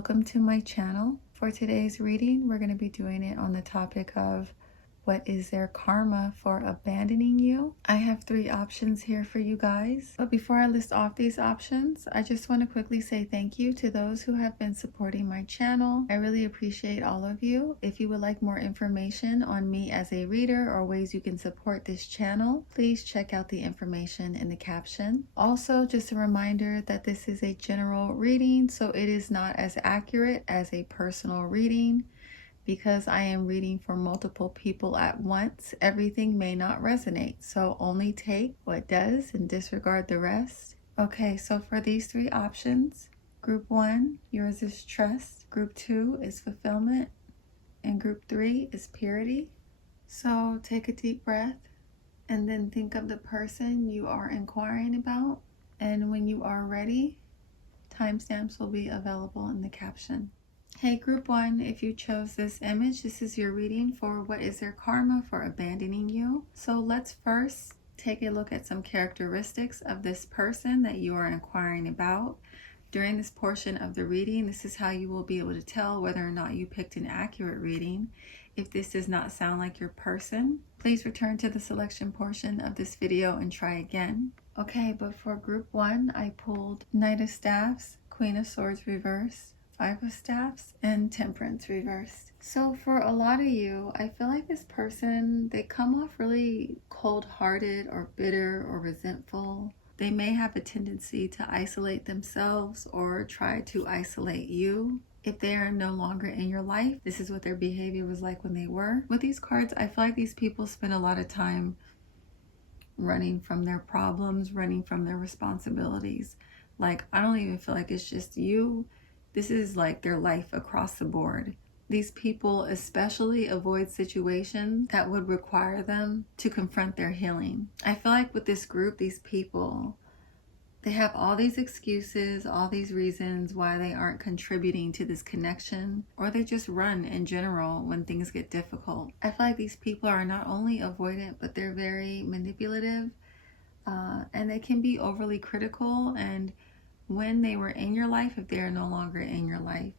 Welcome to my channel. For today's reading, we're going to be doing it on the topic of what is their karma for abandoning you. I have 3 options here for you guys. But before I list off these options, I just want to quickly say thank you to those who have been supporting my channel. I really appreciate all of you. If you would like more information on me as a reader or ways you can support this channel, please check out the information in the caption. Also, just a reminder that this is a general reading, so it is not as accurate as a personal reading. Because I am reading for multiple people at once, everything may not resonate, so only take what does and disregard the rest. Okay, so for these 3 options, group 1, yours is trust, group 2 is fulfillment, and group 3 is purity. So take a deep breath and then think of the person you are inquiring about, and when you are ready, timestamps will be available in the caption. Hey group 1, if you chose this image, this is your reading for what is their karma for abandoning you. So let's first take a look at some characteristics of this person that you are inquiring about. During this portion of the reading, this is how you will be able to tell whether or not you picked an accurate reading. If this does not sound like your person, please return to the selection portion of this video and try again. Okay, but for group 1, I pulled Knight of Staffs, Queen of Swords reversed, 5 of Staffs, and Temperance reversed. So for a lot of you, I feel like this person, they come off really cold-hearted or bitter or resentful. They may have a tendency to isolate themselves or try to isolate you. If they are no longer in your life, this is what their behavior was like when they were. With these cards, I feel like these people spend a lot of time running from their problems, running from their responsibilities. Like, I don't even feel like it's just you. This is like their life across the board. These people especially avoid situations that would require them to confront their healing. I feel like with this group, these people, they have all these excuses, all these reasons why they aren't contributing to this connection, or they just run in general when things get difficult. I feel like these people are not only avoidant, but they're very manipulative, and they can be overly critical. And when they were in your life, if they are no longer in your life,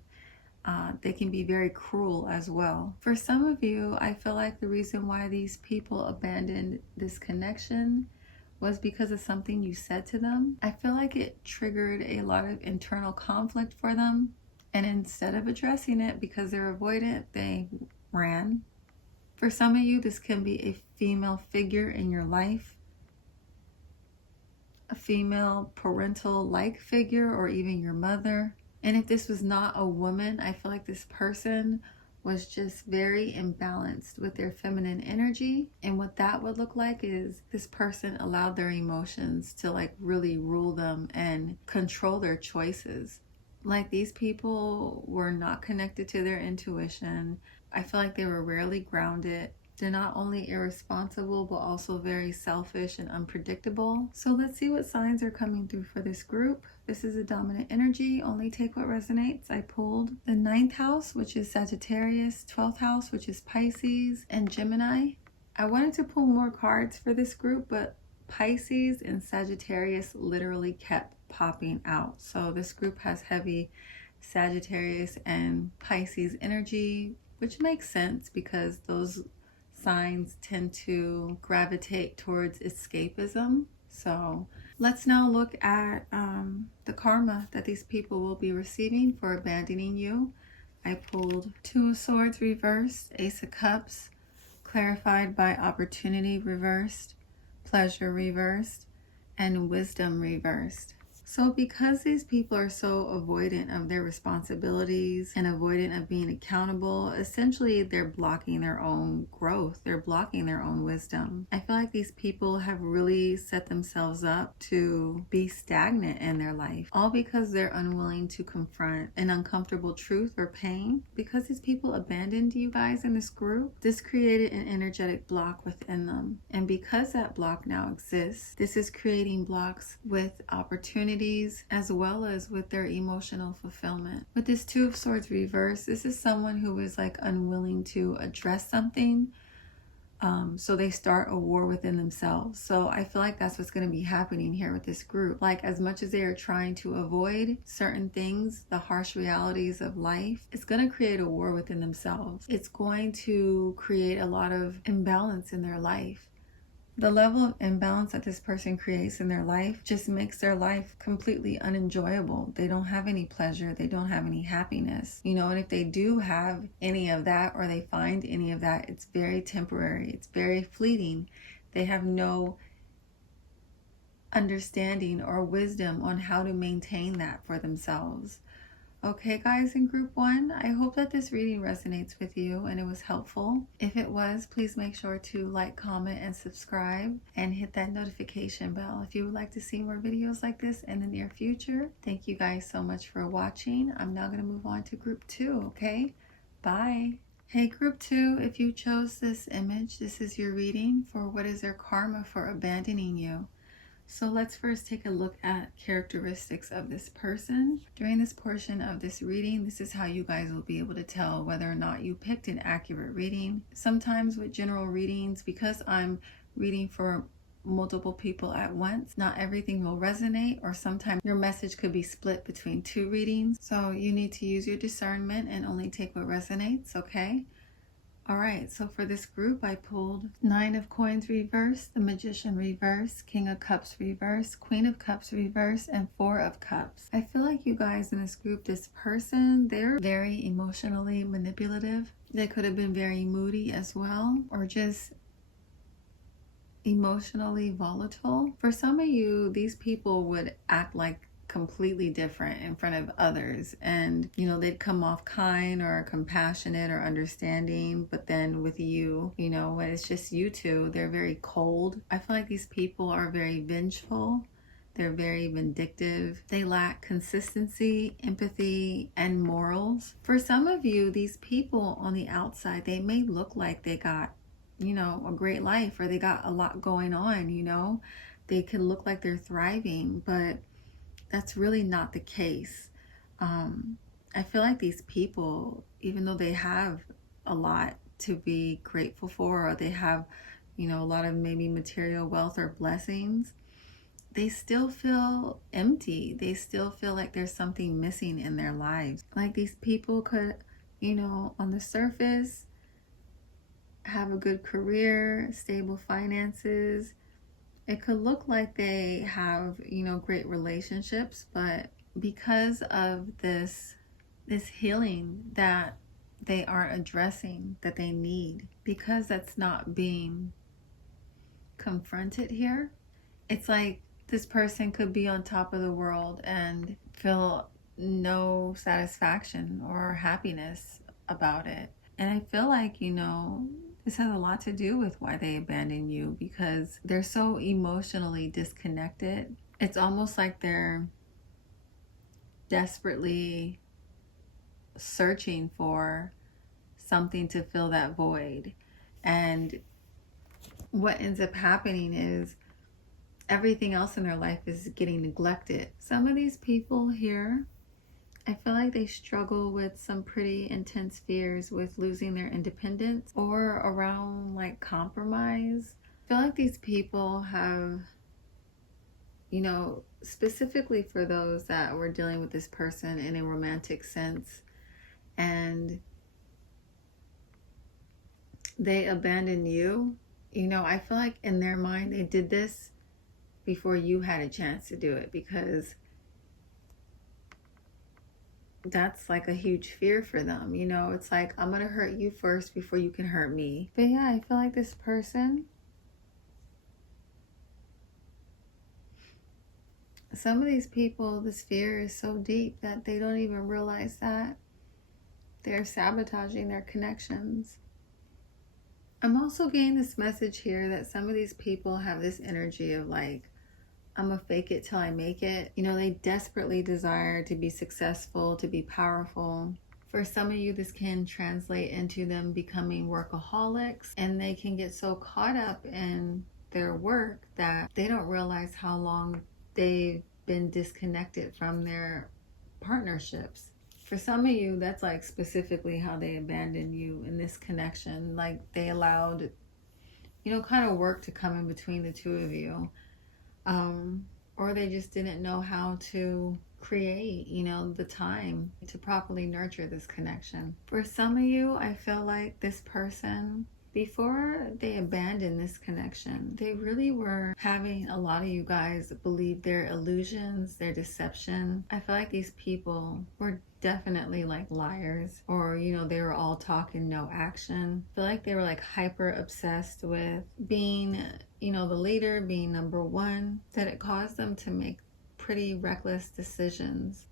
they can be very cruel as well. For some of you, I feel like the reason why these people abandoned this connection was because of something you said to them. I feel like it triggered a lot of internal conflict for them, and instead of addressing it because they're avoidant, they ran. For some of you, this can be a female figure in your life, a female parental-like figure, or even your mother. And if this was not a woman, I feel like this person was just very imbalanced with their feminine energy. And what that would look like is this person allowed their emotions to like really rule them and control their choices. Like, these people were not connected to their intuition. I feel like they were rarely grounded. They're not only irresponsible, but also very selfish and unpredictable. So let's see what signs are coming through for this group. This is a dominant energy. Only take what resonates. I pulled the 9th house, which is Sagittarius, 12th house, which is Pisces, and Gemini. I wanted to pull more cards for this group, but Pisces and Sagittarius literally kept popping out. So this group has heavy Sagittarius and Pisces energy, which makes sense because those signs tend to gravitate towards escapism. So let's now look at the karma that these people will be receiving for abandoning you. I pulled 2 of Swords reversed, Ace of Cups, clarified by opportunity reversed, pleasure reversed, and wisdom reversed. So because these people are so avoidant of their responsibilities and avoidant of being accountable, essentially they're blocking their own growth. They're blocking their own wisdom. I feel like these people have really set themselves up to be stagnant in their life, all because they're unwilling to confront an uncomfortable truth or pain. Because these people abandoned you guys in this group, this created an energetic block within them. And because that block now exists, this is creating blocks with opportunity as well as with their emotional fulfillment. With this 2 of Swords reversed, this is someone who is like unwilling to address something So they start a war within themselves. So I feel like that's what's going to be happening here with this group. Like, as much as they are trying to avoid certain things, the harsh realities of life, it's going to create a war within themselves. It's going to create a lot of imbalance in their life. The level of imbalance that this person creates in their life just makes their life completely unenjoyable. They don't have any pleasure. They don't have any happiness. And if they do have any of that, or they find any of that, it's very temporary. It's very fleeting. They have no understanding or wisdom on how to maintain that for themselves. Okay, guys, in group 1, I hope that this reading resonates with you and it was helpful. If it was, please make sure to like, comment, and subscribe, and hit that notification bell if you would like to see more videos like this in the near future. Thank you guys so much for watching. I'm now going to move on to group 2, okay? Bye. Hey, group 2, if you chose this image, this is your reading for what is their karma for abandoning you. So let's first take a look at characteristics of this person. During this portion of this reading, this is how you guys will be able to tell whether or not you picked an accurate reading. Sometimes with general readings, because I'm reading for multiple people at once, not everything will resonate, or sometimes your message could be split between 2 readings. So you need to use your discernment and only take what resonates, okay? Alright, so for this group, I pulled 9 of Coins reverse, the Magician reverse, King of Cups reverse, Queen of Cups reverse, and 4 of Cups. I feel like you guys in this group, this person, they're very emotionally manipulative. They could have been very moody as well, or just emotionally volatile. For some of you, these people would act like completely different in front of others, and they'd come off kind or compassionate or understanding, but then with you, when it's just you two, they're very cold. I feel like these people are very vengeful. They're very vindictive. They lack consistency, empathy, and morals. For some of you, these people on the outside, they may look like they got a great life, or they got a lot going on. They can look like they're thriving, but that's really not the case. I feel like these people, even though they have a lot to be grateful for, or they have, a lot of maybe material wealth or blessings, they still feel empty. They still feel like there's something missing in their lives. Like, these people could, on the surface, have a good career, stable finances. It could look like they have, great relationships, but because of this healing that they aren't addressing, that they need, because that's not being confronted here, it's like this person could be on top of the world and feel no satisfaction or happiness about it. And I feel like, this has a lot to do with why they abandon you, because they're so emotionally disconnected. It's almost like they're desperately searching for something to fill that void. And what ends up happening is everything else in their life is getting neglected. Some of these people here, I feel like they struggle with some pretty intense fears with losing their independence, or around like compromise. I feel like these people have, specifically for those that were dealing with this person in a romantic sense, and they abandoned you. I feel like in their mind, they did this before you had a chance to do it, because that's like a huge fear for them. It's like, I'm gonna hurt you first before you can hurt me. But yeah, I feel like this person, some of these people, this fear is so deep that they don't even realize that they're sabotaging their connections. I'm also getting this message here that some of these people have this energy of like, I'm gonna fake it till I make it. They desperately desire to be successful, to be powerful. For some of you, this can translate into them becoming workaholics, and they can get so caught up in their work that they don't realize how long they've been disconnected from their partnerships. For some of you, that's like specifically how they abandoned you in this connection. Like, they allowed kind of work to come in between the two of you. Or they just didn't know how to create, the time to properly nurture this connection. For some of you, I feel like this person, before they abandoned this connection, they really were having a lot of you guys believe their illusions, their deception. I feel like these people were definitely like liars, or they were all talk and no action. I feel like they were like hyper obsessed with being the leader, being number one, that it caused them to make pretty reckless decisions.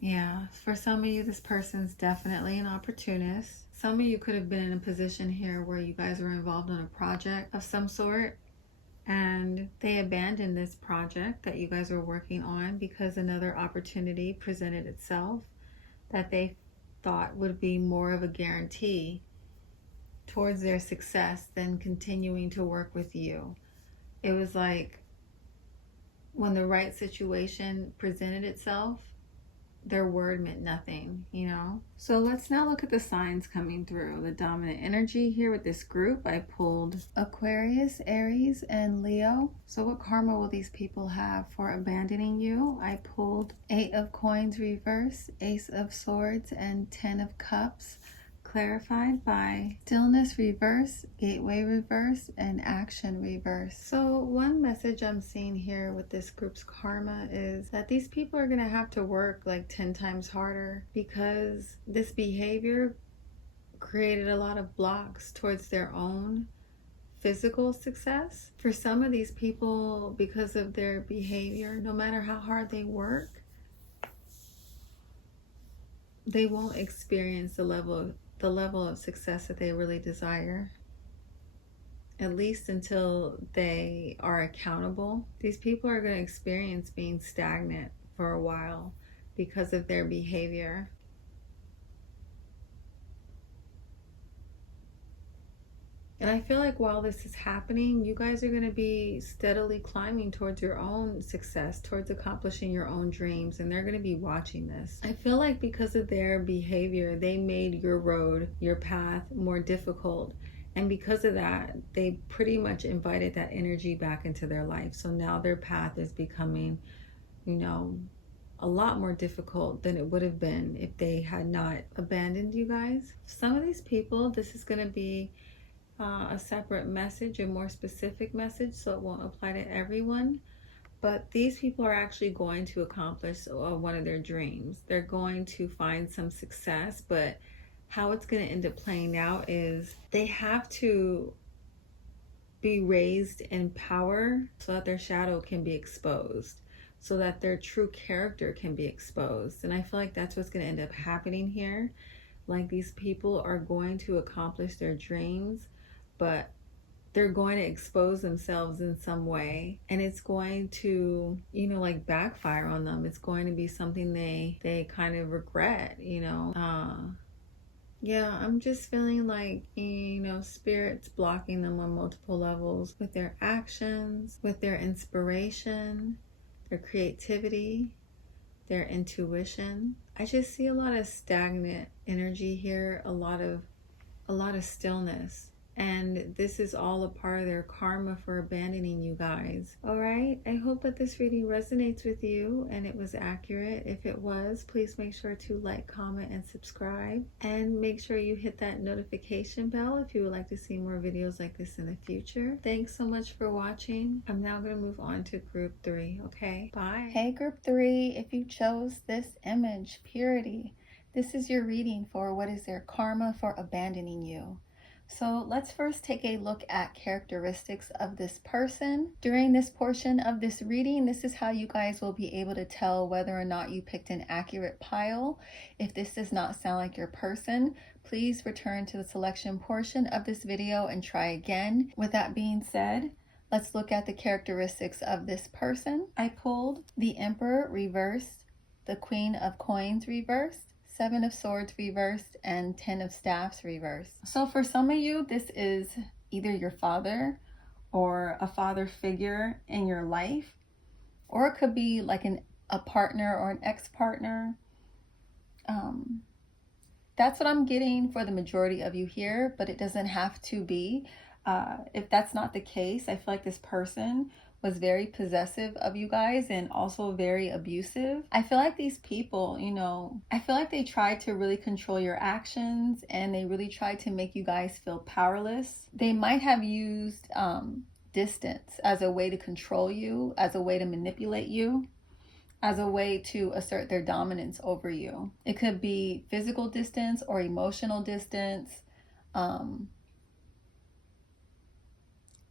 Yeah, for some of you, this person's definitely an opportunist. Some of you could have been in a position here where you guys were involved in a project of some sort, and they abandoned this project that you guys were working on because another opportunity presented itself that they thought would be more of a guarantee towards their success than continuing to work with you. It was like when the right situation presented itself, their word meant nothing, So let's now look at the signs coming through. The dominant energy here with this group, I pulled Aquarius, Aries, and Leo. So what karma will these people have for abandoning you? I pulled 8 of Coins reverse, Ace of Swords, and 10 of Cups, clarified by Stillness reverse, Gateway reverse, and Action reverse. So one message I'm seeing here with this group's karma is that these people are going to have to work like 10 times harder, because this behavior created a lot of blocks towards their own physical success. For some of these people, because of their behavior, no matter how hard they work, they won't experience the level of success that they really desire, at least until they are accountable. These people are going to experience being stagnant for a while because of their behavior. And I feel like while this is happening, you guys are going to be steadily climbing towards your own success, towards accomplishing your own dreams, and they're going to be watching this. I feel like because of their behavior, they made your road, your path more difficult. And because of that, they pretty much invited that energy back into their life. So now their path is becoming, a lot more difficult than it would have been if they had not abandoned you guys. Some of these people, this is going to be a separate message, a more specific message, so it won't apply to everyone. But these people are actually going to accomplish one of their dreams. They're going to find some success, but how it's going to end up playing out is they have to be raised in power so that their shadow can be exposed, so that their true character can be exposed. And I feel like that's what's going to end up happening here. Like, these people are going to accomplish their dreams, but they're going to expose themselves in some way, and it's going to, like backfire on them. It's going to be something they kind of regret, Yeah, I'm just feeling like, Spirit's blocking them on multiple levels with their actions, with their inspiration, their creativity, their intuition. I just see a lot of stagnant energy here, a lot of stillness. And this is all a part of their karma for abandoning you guys. All right, I hope that this reading resonates with you and it was accurate. If it was, please make sure to like, comment, and subscribe. And make sure you hit that notification bell if you would like to see more videos like this in the future. Thanks so much for watching. I'm now going to move on to group 3, okay? Bye. Hey, group 3, if you chose this image, Purity, this is your reading for what is their karma for abandoning you. So let's first take a look at characteristics of this person. During this portion of this reading, this is how you guys will be able to tell whether or not you picked an accurate pile. If this does not sound like your person, please return to the selection portion of this video and try again. With that being said, let's look at the characteristics of this person. I pulled the Emperor reversed, the Queen of Coins reversed, 7 of Swords reversed, and 10 of Staffs reversed. So for some of you, this is either your father or a father figure in your life, or it could be like a partner or an ex-partner. That's what I'm getting for the majority of you here, but it doesn't have to be. If that's not the case, I feel like this person was very possessive of you guys and also very abusive. I feel like these people, I feel like they tried to really control your actions and they really tried to make you guys feel powerless. They might have used distance as a way to control you, as a way to manipulate you, as a way to assert their dominance over you. It could be physical distance or emotional distance,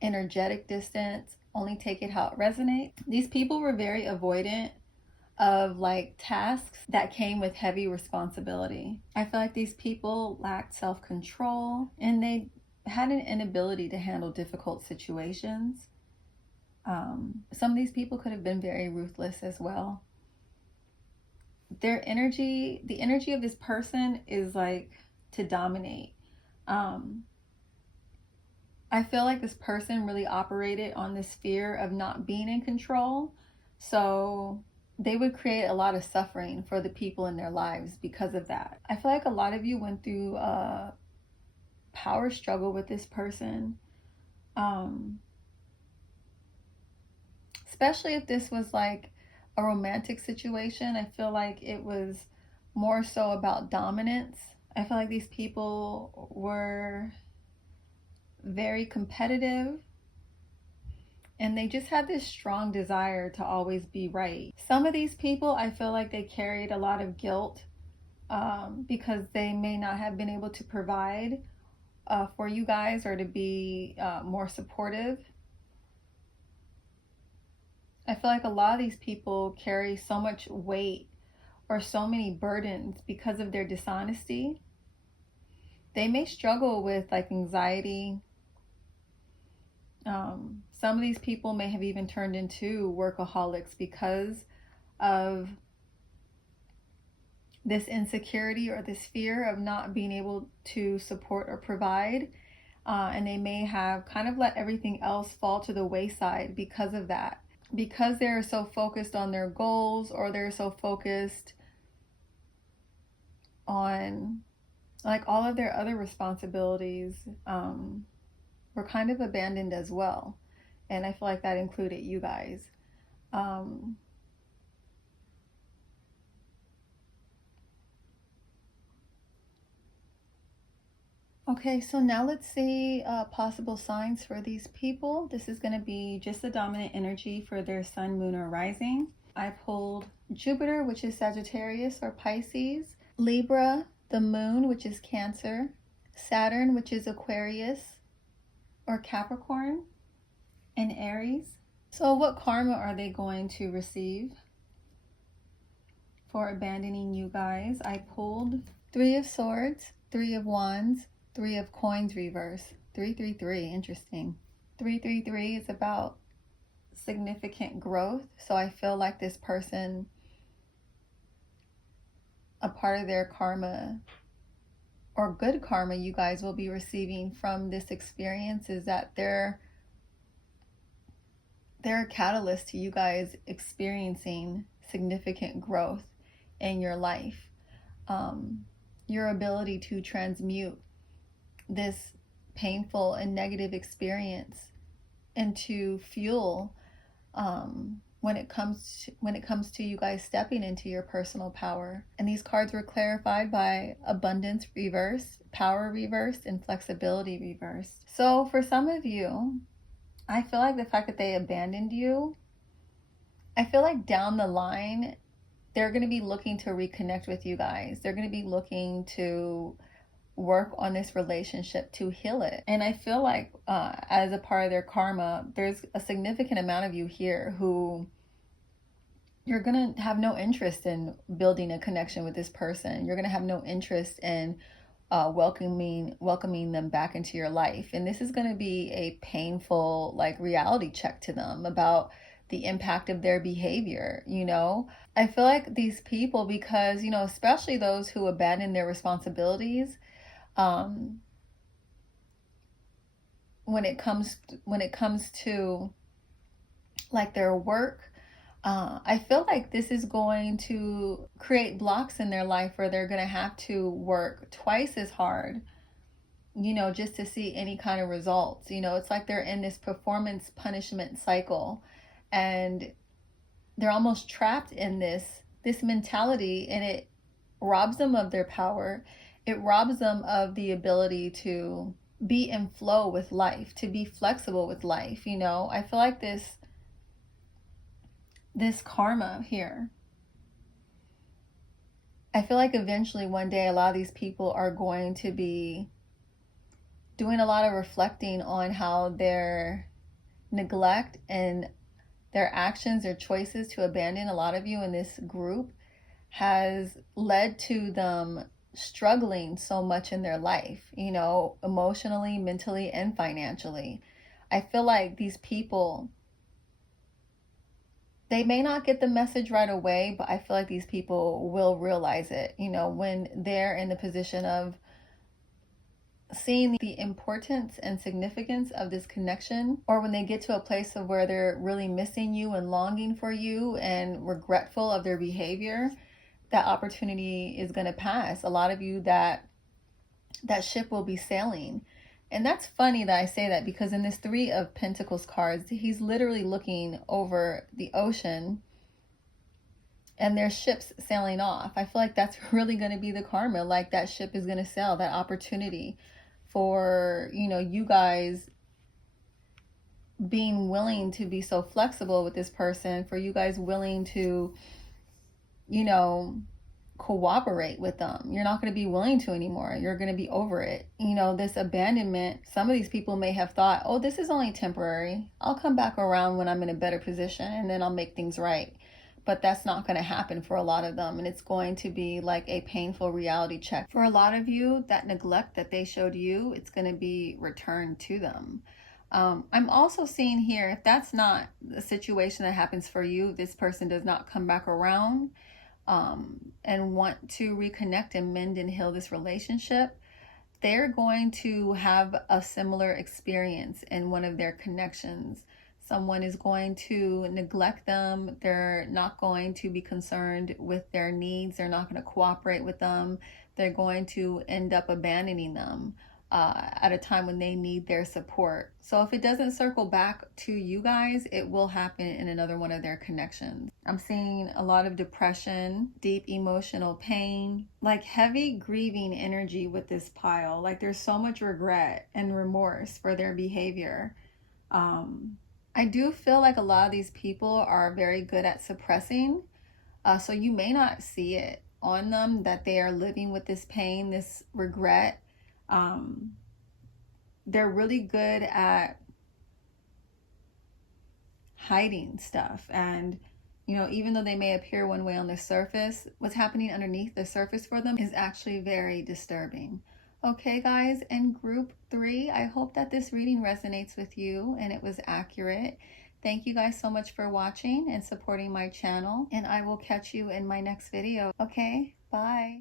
energetic distance. Only take it how it resonates. These people were very avoidant of like tasks that came with heavy responsibility. I feel like these people lacked self-control and they had an inability to handle difficult situations. Some of these people could have been very ruthless as well. Their energy, the energy of this person is like to dominate. I feel like this person really operated on this fear of not being in control. So they would create a lot of suffering for the people in their lives because of that. I feel like a lot of you went through a power struggle with this person. Especially if this was like a romantic situation, I feel like it was more so about dominance. I feel like these people were very competitive and they just had this strong desire to always be right. Some of these people, I feel like they carried a lot of guilt because they may not have been able to provide for you guys or to be more supportive. I feel like a lot of these people carry so much weight or so many burdens because of their dishonesty. They may struggle with like anxiety. Some of these people may have even turned into workaholics because of this insecurity or this fear of not being able to support or provide. And they may have kind of let everything else fall to the wayside because of that. Because they're so focused on their goals or they're so focused on like all of their other responsibilities were kind of abandoned as well. And I feel like that included you guys. Okay, so now let's see possible signs for these people. This is going to be just the dominant energy for their sun, moon, or rising. I pulled Jupiter, which is Sagittarius or Pisces, Libra, the moon, which is Cancer, Saturn, which is Aquarius or Capricorn, and Aries. So what karma are they going to receive for abandoning you guys? I pulled Three of Swords, Three of Wands, Three of Coins reverse. 333, interesting. 333 is about significant growth. So I feel like this person, a part of their karma or good karma you guys will be receiving from this experience is that they're a catalyst to you guys experiencing significant growth in your life. Your ability to transmute this painful and negative experience into fuel when it comes to you guys stepping into your personal power. And these cards were clarified by abundance reversed, power reversed, and flexibility reversed. So for some of you, I feel like the fact that they abandoned you, I feel like down the line they're going to be looking to reconnect with you guys. They're going to be looking to work on this relationship to heal it. And I feel like as a part of their karma, there's a significant amount of you here who you're going to have no interest in building a connection with this person. You're going to have no interest in welcoming them back into your life. And this is going to be a painful like reality check to them about the impact of their behavior. I feel like these people, because especially those who abandon their responsibilities, when it comes to like their work, I feel like this is going to create blocks in their life where they're going to have to work twice as hard, just to see any kind of results. It's like they're in this performance punishment cycle, and they're almost trapped in this mentality, and it robs them of their power. It robs them of the ability to be in flow with life, to be flexible with life. I feel like this karma here, I feel like eventually one day a lot of these people are going to be doing a lot of reflecting on how their neglect and their actions or choices to abandon a lot of you in this group has led to them struggling so much in their life, emotionally, mentally, and financially. I feel like these people, they may not get the message right away, but I feel like these people will realize it, when they're in the position of seeing the importance and significance of this connection, or when they get to a place of where they're really missing you and longing for you and regretful of their behavior. That opportunity is going to pass. A lot of you, that ship will be sailing. And that's funny that I say that, because in this Three of Pentacles cards, he's literally looking over the ocean and there's ships sailing off. I feel like that's really going to be the karma. Like, that ship is going to sail, that opportunity for, you guys being willing to be so flexible with this person, for you guys willing to, cooperate with them. You're not going to be willing to anymore. You're going to be over it. This abandonment, some of these people may have thought, oh, this is only temporary. I'll come back around when I'm in a better position and then I'll make things right. But that's not going to happen for a lot of them. And it's going to be like a painful reality check. For a lot of you, that neglect that they showed you, it's going to be returned to them. I'm also seeing here, if that's not the situation that happens for you, this person does not come back around and want to reconnect and mend and heal this relationship, they're going to have a similar experience in one of their connections. Someone is going to neglect them. They're not going to be concerned with their needs. They're not going to cooperate with them. They're going to end up abandoning them at a time when they need their support. So if it doesn't circle back to you guys, it will happen in another one of their connections. I'm seeing a lot of depression, deep emotional pain, like heavy grieving energy with this pile. Like, there's so much regret and remorse for their behavior. I do feel like a lot of these people are very good at suppressing. So you may not see it on them that they are living with this pain, this regret. They're really good at hiding stuff. And, even though they may appear one way on the surface, what's happening underneath the surface for them is actually very disturbing. Okay, guys, in group 3, I hope that this reading resonates with you and it was accurate. Thank you guys so much for watching and supporting my channel, and I will catch you in my next video. Okay, bye.